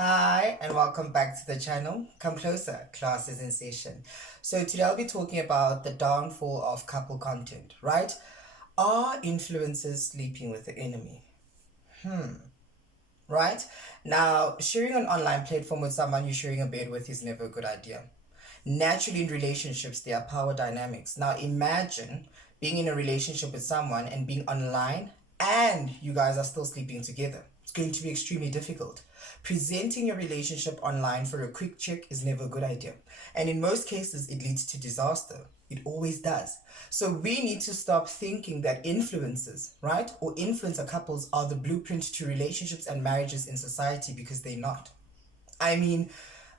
Hi, and welcome back to the channel. Come closer, class is in session. So today I'll be talking about the downfall of couple content, right? Are influencers sleeping with the enemy? Right? Now, sharing an online platform with someone you're sharing a bed with is never a good idea. Naturally, in relationships, there are power dynamics. Now, imagine being in a relationship with someone and being online and you guys are still sleeping together. It's going to be extremely difficult. Presenting your relationship online for a quick check is never a good idea. And in most cases, it leads to disaster. It always does. So we need to stop thinking that influencers, right, or influencer couples are the blueprint to relationships and marriages in society because they're not. I mean,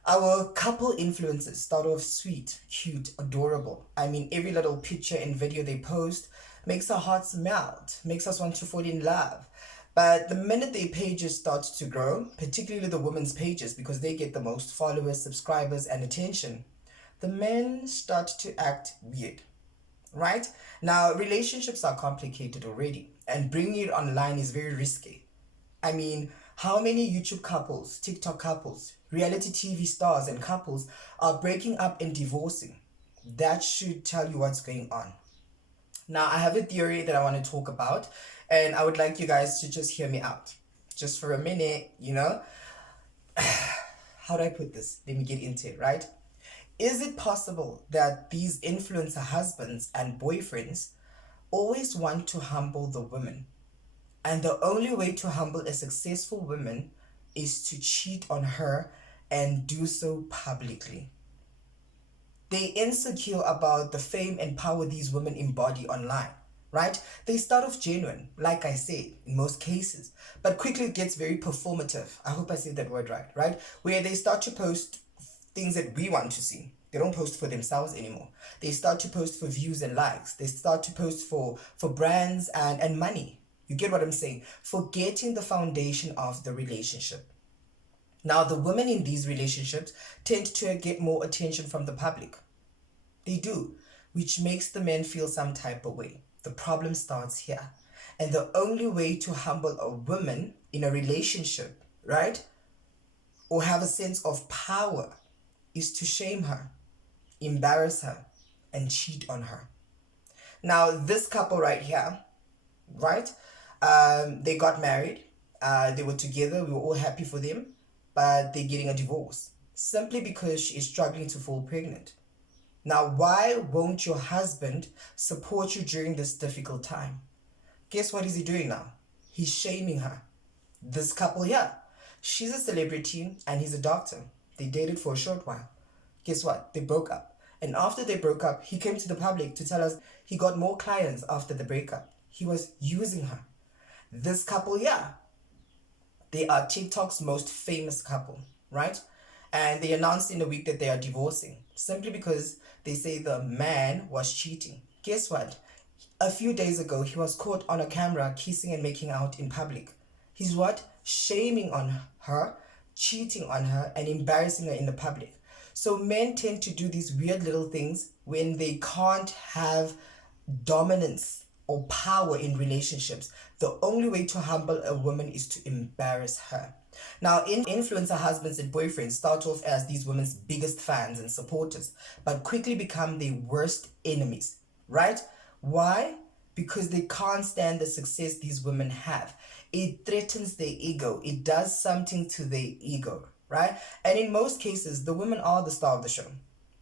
our couple influencers start off sweet, cute, adorable. I mean, every little picture and video they post makes our hearts melt, makes us want to fall in love. But the minute their pages start to grow, particularly the women's pages, because they get the most followers, subscribers, and attention, the men start to act weird, right? Now, relationships are complicated already, and bringing it online is very risky. I mean, how many YouTube couples, TikTok couples, reality TV stars, and couples are breaking up and divorcing? That should tell you what's going on. Now, I have a theory that I want to talk about, and I would like you guys to just hear me out. Just for a minute. How do I put this? Let me get into it, right? Is it possible that these influencer husbands and boyfriends always want to humble the women? And the only way to humble a successful woman is to cheat on her and do so publicly. They insecure about the fame and power these women embody online, right? They start off genuine, like I said, in most cases, but quickly it gets very performative. I hope I said that word right, right? Where they start to post things that we want to see. They don't post for themselves anymore. They start to post for views and likes. They start to post for brands and money. You get what I'm saying? Forgetting the foundation of the relationship. Now, the women in these relationships tend to get more attention from the public. They do, which makes the men feel some type of way. The problem starts here. And the only way to humble a woman in a relationship, right, or have a sense of power is to shame her, embarrass her, and cheat on her. Now, this couple right here, right, they got married. They were together. We were all happy for them, but they're getting a divorce simply because she is struggling to fall pregnant. Now, why won't your husband support you during this difficult time? Guess what is he doing now? He's shaming her. This couple here, she's a celebrity and he's a doctor. They dated for a short while. Guess what? They broke up. And after they broke up, he came to the public to tell us he got more clients after the breakup. He was using her. This couple, yeah, they are TikTok's most famous couple, right? And they announced in a week that they are divorcing simply because they say the man was cheating. Guess what? A few days ago, he was caught on a camera kissing and making out in public. He's what? Shaming on her, cheating on her, and embarrassing her in the public. So men tend to do these weird little things when they can't have dominance or power in relationships. The only way to humble a woman is to embarrass her. Now, influencer husbands and boyfriends start off as these women's biggest fans and supporters, but quickly become their worst enemies, right? Why? Because they can't stand the success these women have. It threatens their ego. It does something to their ego, right? And in most cases, the women are the star of the show.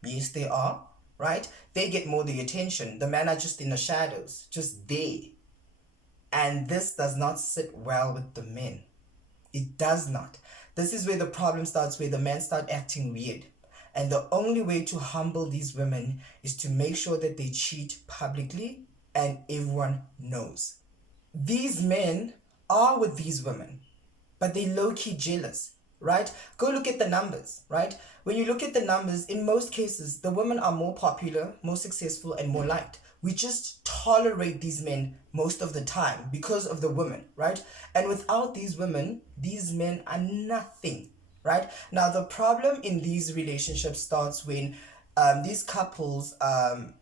Yes, they are, right? They get more the attention. The men are just in the shadows, just there. And this does not sit well with the men. It does not. This is where the problem starts, where the men start acting weird. And the only way to humble these women is to make sure that they cheat publicly and everyone knows. These men are with these women, but they low-key jealous, right? Go look at the numbers, right? When you look at the numbers, in most cases, the women are more popular, more successful, and more liked. We just tolerate these men most of the time because of the women, right? And without these women, these men are nothing, right? Now, the problem in these relationships starts when these couples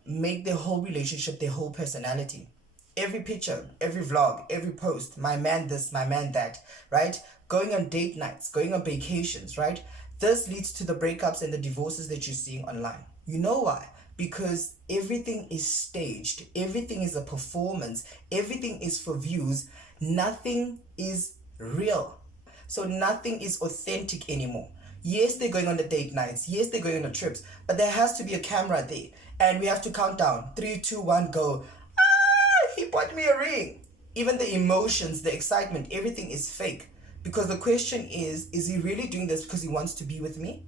make their whole relationship their whole personality. Every picture, every vlog, every post, my man this, my man that, right? going on date nights, going on vacations, right? This leads to the breakups and the divorces that you're seeing online. You know why? Because everything is staged, everything is a performance, everything is for views, nothing is real. So nothing is authentic anymore. Yes, they're going on the date nights. Yes, they're going on the trips. But there has to be a camera there. And we have to count down. 3, 2, 1, go. Ah, he bought me a ring. Even the emotions, the excitement, everything is fake. Because the question is he really doing this because he wants to be with me?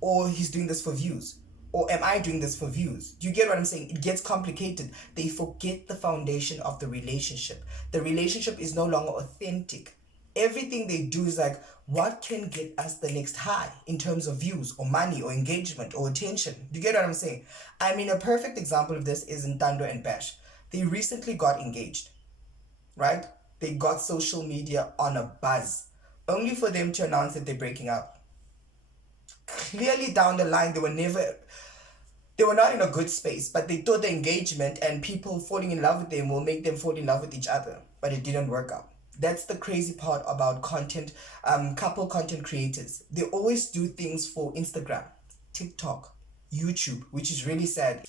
Or he's doing this for views? Or am I doing this for views? Do you get what I'm saying? It gets complicated. They forget the foundation of the relationship. The relationship is no longer authentic. Everything they do is like, what can get us the next high in terms of views or money or engagement or attention? Do you get what I'm saying? I mean, a perfect example of this is Ntando and Bash. They recently got engaged, right? They got social media on a buzz, only for them to announce that they're breaking up. Clearly down the line, they were not in a good space, but they thought the engagement and people falling in love with them will make them fall in love with each other, but it didn't work out. That's the crazy part about content, couple content creators. They always do things for Instagram, TikTok, YouTube, which is really sad.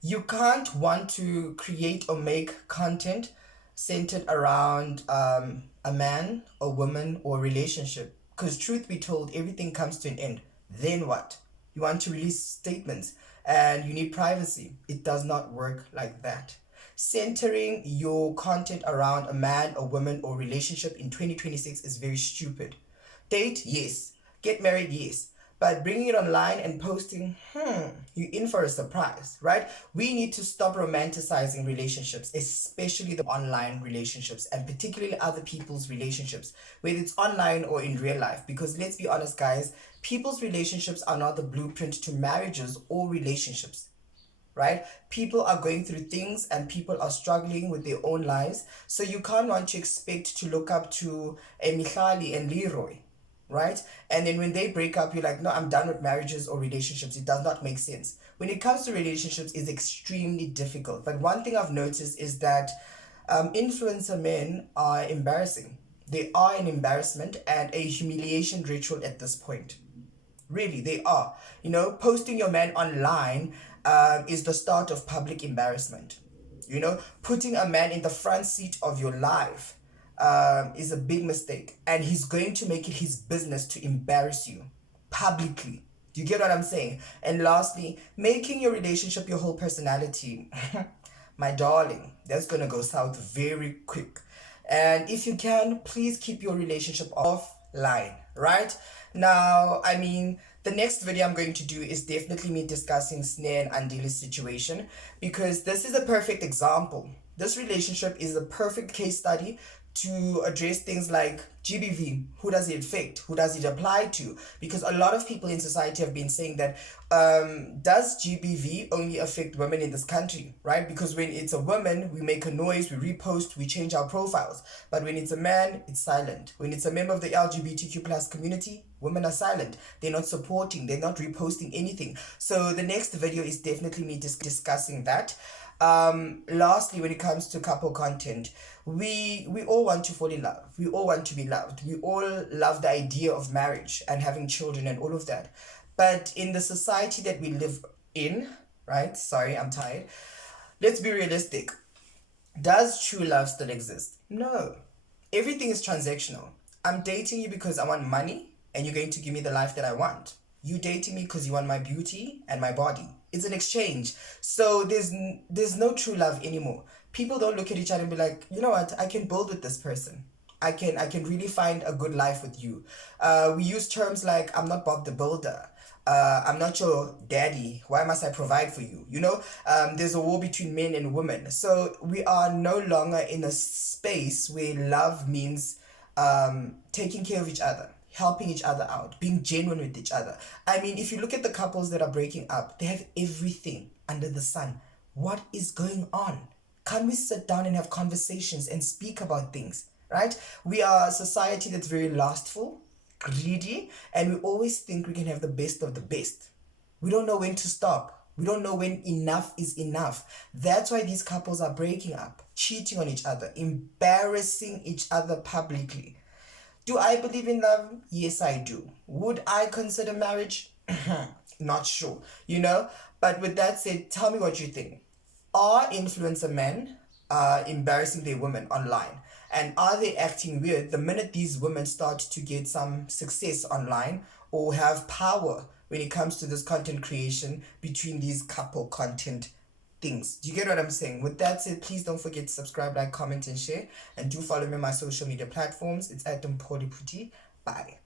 You can't want to create or make content centered around a man, a woman, or a relationship. Because truth be told, everything comes to an end. Then what? You want to release statements and you need privacy. It does not work like that. Centering your content around a man, a woman, or relationship in 2026 is very stupid. Date, yes. Get married, yes. But bringing it online and posting, you're in for a surprise, right? We need to stop romanticizing relationships, especially the online relationships, and particularly other people's relationships, whether it's online or in real life. Because let's be honest, guys, people's relationships are not the blueprint to marriages or relationships, right? People are going through things and people are struggling with their own lives. So you can't want to expect to look up to a Michali and Leroy, right? And then when they break up, you're like, no, I'm done with marriages or relationships. It does not make sense. When it comes to relationships, it's extremely difficult. But one thing I've noticed is that influencer men are embarrassing. They are an embarrassment and a humiliation ritual at this point. Really, they are. You know, posting your man online is the start of public embarrassment. You know, putting a man in the front seat of your life is a big mistake. And he's going to make it his business to embarrass you publicly. Do you get what I'm saying? And lastly, making your relationship your whole personality. My darling, that's going to go south very quick. And if you can, please keep your relationship offline, right? Now, I mean, the next video I'm going to do is definitely me discussing Snare and Andili's situation, because this is a perfect example. This relationship is a perfect case study to address things like GBV. Who does it affect? Who does it apply to? Because a lot of people in society have been saying that, does GBV only affect women in this country, right? Because when it's a woman, we make a noise, we repost, we change our profiles. But when it's a man, it's silent. When it's a member of the LGBTQ plus community, women are silent. They're not supporting, they're not reposting anything. So the next video is definitely me discussing that. Lastly, when it comes to couple content, we all want to fall in love, we all want to be loved, we all love the idea of marriage and having children and all of that. But in the society that we live in, right, sorry, I'm tired, let's be realistic. Does true love still exist? No. Everything is transactional. I'm dating you because I want money and you're going to give me the life that I want. You dating me because you want my beauty and my body. It's an exchange. So there's no true love anymore. People don't look at each other and be like, you know what, I can build with this person. I can really find a good life with you. We use terms like, I'm not Bob the Builder. I'm not your daddy. Why must I provide for you? You know, there's a war between men and women. So we are no longer in a space where love means taking care of each other, helping each other out, being genuine with each other. I mean, if you look at the couples that are breaking up, they have everything under the sun. What is going on? Can we sit down and have conversations and speak about things, right? We are a society that's very lustful, greedy, and we always think we can have the best of the best. We don't know when to stop. We don't know when enough is enough. That's why these couples are breaking up, cheating on each other, embarrassing each other publicly. Do I believe in love? Yes, I do. Would I consider marriage? Not sure, you know? But with that said, tell me what you think. Are influencer men embarrassing their women online? And are they acting weird the minute these women start to get some success online or have power when it comes to this content creation between these couple content things? Do you get what I'm saying? With that said, please don't forget to subscribe, like, comment, and share. And do follow me on my social media platforms. It's at Mpoli Puti. Bye.